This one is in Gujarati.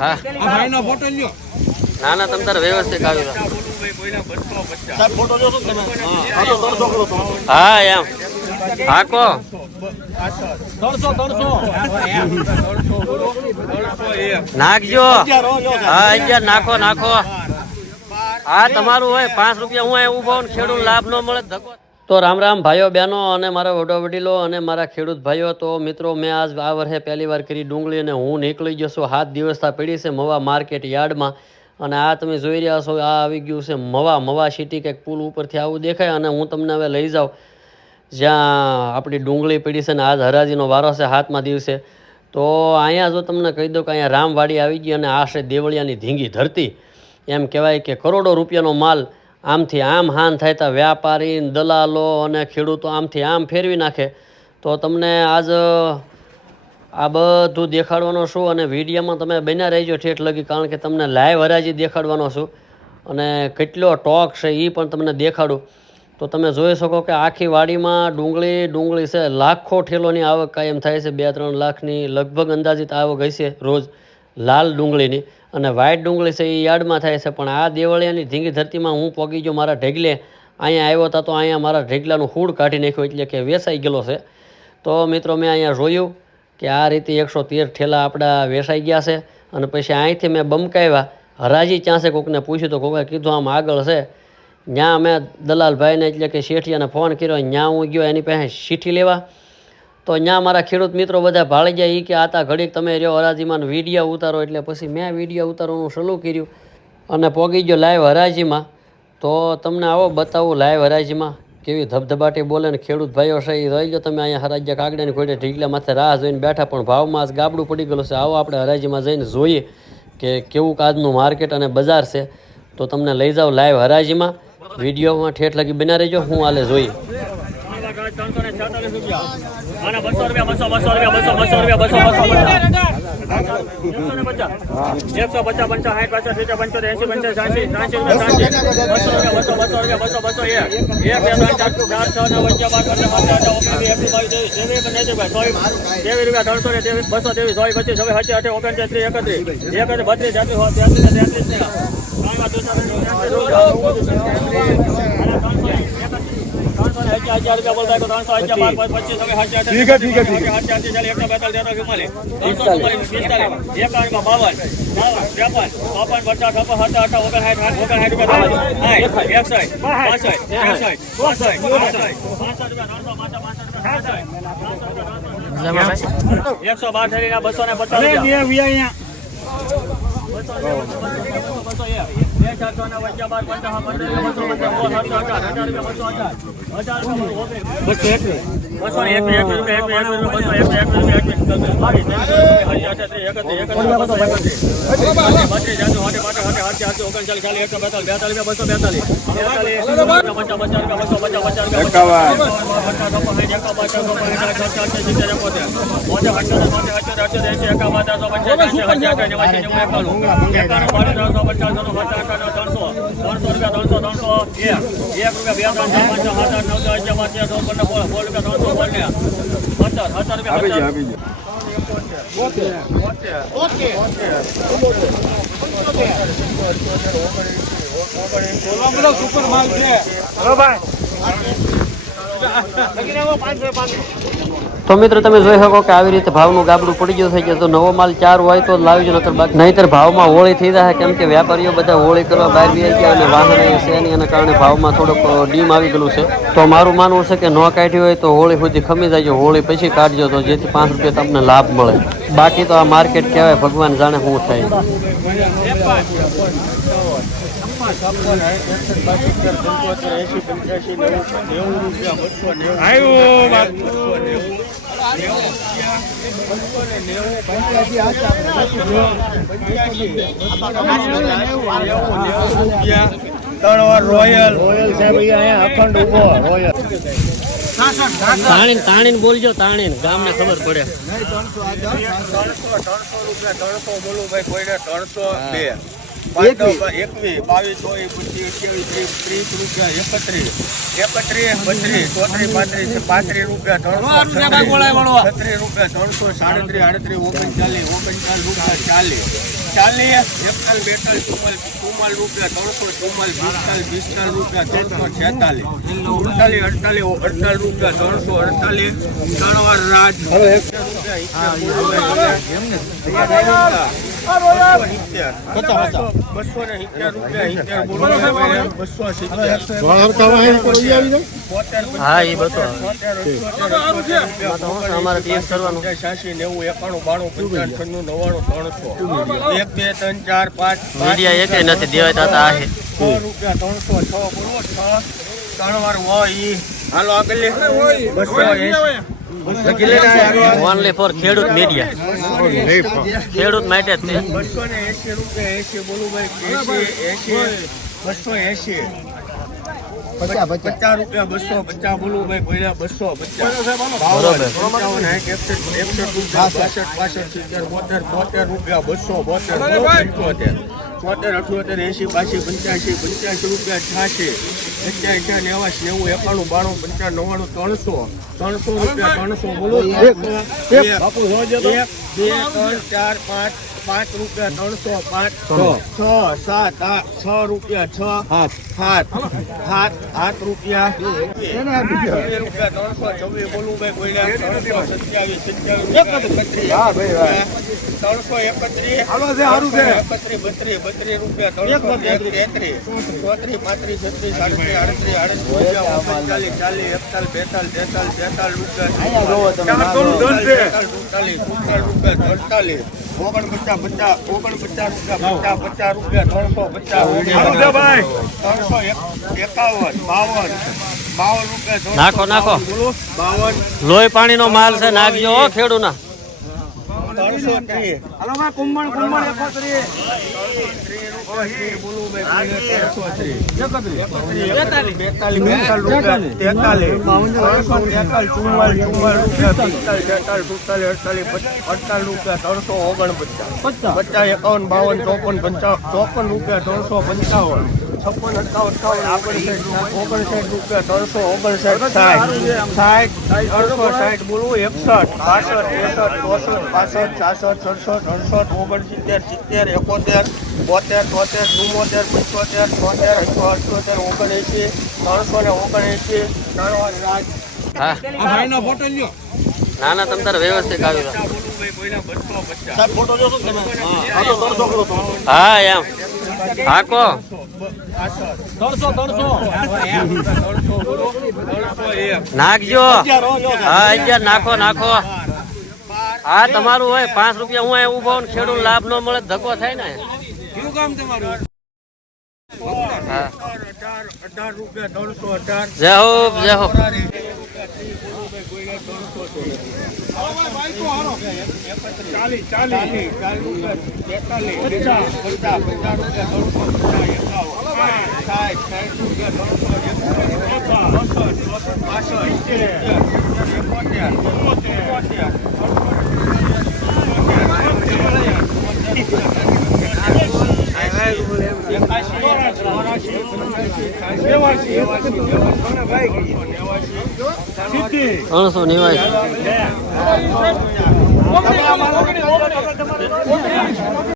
હા. ભાઈનો ફોટો લ્યો. ના ના તમ તારે વ્યવસ્થિત આવી. સાહેબ ફોટો જોશો તમે હા. તો હા એમ. હાકો. નાખજો. હો, અગિયાર નાખો નાખો. હા તમારું હોય પાંચ રૂપિયા હું ઊભો ખેડૂત લાભ ન મળે ધક્કો. તો રામ રામ ભાઈઓ બહેનો અને મારા વડો વડીલો અને મારા ખેડૂત ભાઈઓ, તો મિત્રો મેં આજ આ વર્ષે પહેલી વાર કરી ડુંગળી અને હું નીકળી ગયો છું. હાથ દિવસથી પડી છે મવા માર્કેટ યાર્ડમાં અને આ તમે જોઈ રહ્યા છો, આ આવી ગયું છે મવા મવા સિટી કંઈક પુલ ઉપરથી આવું દેખાય અને હું તમને હવે લઈ જાઉં. જ્યાં આપણી ડુંગળી પડી છે ને આજ હરાજીનો વારો છે હાથમાં દિવસે. તો અહીંયા જો તમને કહી દઉં કે અહીંયા રામવાડી આવી ગઈ અને આ છે દેવળિયાની ધીંગી ધરતી. એમ કહેવાય કે કરોડો રૂપિયાનો માલ આમથી આમ હાન થાય તો વ્યાપારી દલાલો અને ખેડૂતો આમથી આમ ફેરવી નાખે. તો તમને આજ, આ બધું દેખાડવાનો છું અને વિડીયોમાં તમે બન્યા રહેજો ઠેઠ લગી, કારણ કે તમને લાઈવ હરાજી દેખાડવાનો છું. અને કેટલો ટોક છે એ પણ તમને દેખાડું. તો તમે જોઈ શકો કે આખી વાડીમાં ડુંગળી ડુંગળી છે, લાખો ઠેલોની આવક કાયમ થાય છે. બે ત્રણ લાખની લગભગ અંદાજિત આવક હશે રોજ લાલ ડુંગળીની. અને વાઈટ ડુંગળી છે એ યાર્ડમાં થાય છે. પણ આ દેવળિયાની ધીંગી ધરતીમાં હું પોગી ગયો મારા ઢેગલે. અહીંયા આવ્યો હતા તો અહીંયા મારા ઢેગલાનું હૂડ કાઢી નાખ્યું એટલે કે વેસાઈ ગયેલો છે. તો મિત્રો મેં અહીંયા જોયું કે આ રીતે એકસો તેર ઠેલા આપણા વેસાઈ ગયા છે. અને પછી અહીંથી મેં બમકાવ્યા હરાજી ચાંસે કોકને પૂછ્યું તો કોકે કીધું આમ આગળ છે. ત્યાં મેં દલાલભાઈને એટલે કે શેઠિયાને ફોન કર્યો. ત્યાં હું ગયો એની પાસે ચીઠી લેવા. તો ત્યાં મારા ખેડૂત મિત્રો બધા ભાળી ગયા એ કે આતા ઘડીક તમે રહ્યો હરાજીમાં વિડીયા ઉતારો એટલે પછી મેં વિડીયા ઉતારવાનું શરૂ કર્યું અને પોગી ગયો લાઈવ હરાજીમાં. તો તમને આવો બતાવું લાઈવ હરાજીમાં કેવી ધબધબાટી બોલે ને ખેડૂત ભાઈઓ છે એ રહી લો તમે અહીંયા હરાજ્યા કાગડાની ખોટે ઢીકલા માથે રાહ જોઈને બેઠા પણ ભાવમાં આજ ગાબડું પડી ગયેલું છે. આવો આપણે હરાજીમાં જઈને જોઈએ કે કેવું આજનું માર્કેટ અને બજાર છે. તો તમને લઈ જાઓ લાઈવ હરાજીમાં. વિડીયોમાં ઠેઠ લગી બના રહેજો, હું હાલે જોઈએ. બસો રૂપિયા બસો બસો રૂપિયા બસો બસો રૂપિયા બસો બસો એકસો પચાસ પંચાસ સાઠ પાસઠ સિત્તેર પંચોતેર એસી પંચાસ સાસી રૂપિયા બસો રૂપિયા બસો બસો રૂપિયા બસો બસો એક એક બે છ નવ અગિયાર પંચાસી ને ત્રેવીસ બસો ત્રેવીસ સોળ પચીસ હવે સાચી અઠે ઓગણચાસ ત્રીસ એકત્રીસ એકત્રીસ બત્રીસ તેત્રીસ હજાર રૂપિયા બોલતા તો ત્રણસો હજાર બાર પાંચ પચીસ હવે હજાર ઠીક છે ઠીક છે ઠીક છે. હજાર એકસો બેતાલીસ બસો ને ત્રણસો ચુમ્માલીસ પિસ્તાલીસ એકાવનમાં બાવન બાવન ત્રેપન ચોપન પચાસ છપ્પન સત્તર અઠા ઓગણસાઠ આઠ ઓગણસાઠ રૂપિયા સાઠ એકસાઠ પાસઠ ત્રેસઠ ચોસઠ પાંસઠ પાંસઠ રૂપિયા ત્રણસો સુપર માલ છે તો મિત્રો તમે જોઈ શકો કે આવી રીતે ભાવનું ગાબડું પડી ગયું થઈ જાય તો નવો માલ ચાર હોય તો લાવી જો નકર બાકી નહીતર ભાવમાં હોળી થઈ જાય. કેમ કે વેપારીઓ બધા હોળી કરવા બહાર બી ગયા અને વાહન છે નહીં, એના કારણે ભાવમાં થોડોક ડીમ આવી ગયેલું છે. તો મારું માનવું છે કે ન કાઢ્યું હોય તો હોળી સુધી ખમી જાય. હોળી પછી કાઢજો તો જેથી પાંચ રૂપિયા તમને લાભ મળે. બાકી તો આ માર્કેટ કહેવાય, ભગવાન જાણે શું થાય. ત્રણ રોયલ રોયલ સાહેબ અહીંયા અખંડ ઊભો રોયલ તાણીને તાણીને બોલજો તાણીન. ગામને ખબર પડે. ત્રણસો રૂપિયા ત્રણસો બોલું ભાઈ કોઈને ત્રણસો બે. એકવીસ બાવીસ ચોવીસ પચીસ અઠ્યાવીસ ત્રીસ ત્રીસ રૂપિયા એકત્રીસ. એકત્રીસ બત્રીસ ચોત્રીસ પાંત્રીસ પાંત્રીસ રૂપિયા ત્રણસો છત્રીસ. રૂપિયા ત્રણસો સાડત્રીસ આડત્રીસ ઓગણચાલીસ ઓગણચાલીસ રૂપિયા ચાલીસ. ચાલીસ. એકતાલ બેતાલ ચુમ્માલ ચુમ્માલ રૂપિયા ત્રણસો ચુમ્માલ પિસ્તાલ પિસ્તાલ રૂપિયા ત્રણસો છેતાલીસ. ઉડતાલીસ અડતાલીસ અડતાલીસ રૂપિયા ત્રણસો અડતાલીસ. ત્રણ વાર રાજ. રૂપિયા અમારે ટેસ્ટ કરવાનું છ્યાસી નેવું એકાણું બાણું પંચાવન છન્નું નવ્વાણું ત્રણસો એક બે ત્રણ ચાર પાંચ મીડિયા એક નથી દેવાતા તાતા આ છ. રૂપિયા ત્રણસો છ બોલો છ. ત્રણ વાર હોય હાલો આગળ બસો. ઓનલી ફોર ખેડૂત મીડિયા ખેડૂત માટે જ બસો પચાસ રૂપિયા બસો પચાસ બોલું ભાઈ પહેલા બસો પચાસ રૂપિયા બસો બોતેર ચોતેર અઠ્યોતેર પાસી બાસી પંચ્યાસી પંચ્યાસી રૂપિયા છ્યાસી પંચ્યાસી નેવાસી નેવું એકાણું બાણું પંચાણું નવ્વાણું ત્રણસો ત્રણસો રૂપિયા ત્રણસો બોલો બાપુ બે ત્રણ ચાર પાંચ પાંચ રૂપિયા ત્રણસો પાંચ છ સાત આઠ છ રૂપિયા છ સાત સાત આઠ રૂપિયા. રૂપિયા ત્રણસો છવ્વીસ બોલું ભાઈ બોલ્યા ત્રણસો સત્યાવીસ સત્યાવીસ ત્રણસો એકત્રીસ એકત્રીસ બત્રીસ બત્રીસ રૂપિયા તેત્રીસ ચોત્રીસ. પાંત્રીસ છત્રીસ આડત્રીસ આડત્રીસ આડત્રીસ ચાલીસ એકતાલીસ બેતાલીસ તેતાલીસ તેતાલીસ રૂપિયા. સુડતાલીસ સુડતાલીસ રૂપિયા અડતાલીસ ઓગણપચાસ પચાસ ઓગણપચાસ રૂપિયા પચાસ પચાસ રૂપિયા ત્રણસો પચાસ. ત્રણસો એકાવન બાવન બાવન રૂપિયા નાખો, નાખો. બાવન લોહી પાણીનો માલ છે નાખજો ખેડૂના. ત્રણસો ત્રીસ પચાસ એકાવન બાવન ચોપન પંચાવન ચોપન રૂપિયા ત્રણસો પંચાવન છપ્પન અઠાવન અઠાવન ઓગણસાઠ રૂપિયા ત્રણસો ઓગણસાઠ સાઠ સાઠ અડસો સાઠ બોલવું એકસઠ પાસઠ ત્રેસઠ ચોસઠ પાસઠ છાસઠ સડસઠ અડસઠ ઓગણસિત્તેર સિત્તેર એકોતેર બોતેર તોતેર ચુમ્મોતેર પંચોતેર છોતેર અઠ્યો અઠ્યોતેર ઓગણએંસી ત્રણસો ને ઓગણએંસી ત્રણ રાજ. ના ના તમ તાર વ્યવસ્થિત આવી. હા. એમ. હાકો. નાખજો. હા અગિયાર નાખો નાખો. હા તમારું હોય પાંચ રૂપિયા હું ઊભો ને ખેડૂત લાભ ન મળે ધક્કો થાય ને. રૂપિયા ત્રણસો અઢાર જય હો જય હો રૂપિયા ત્રણસો પચાસ એકાવન સાઠ સાઠ રૂપિયા ત્રણસો એકસઠ બાસઠ એકોતેર એકોતેર એકાશી ચોરાશી પંચ્યાસી નેવાસી નેવાસી નેવાસી ત્રણસો નેવાય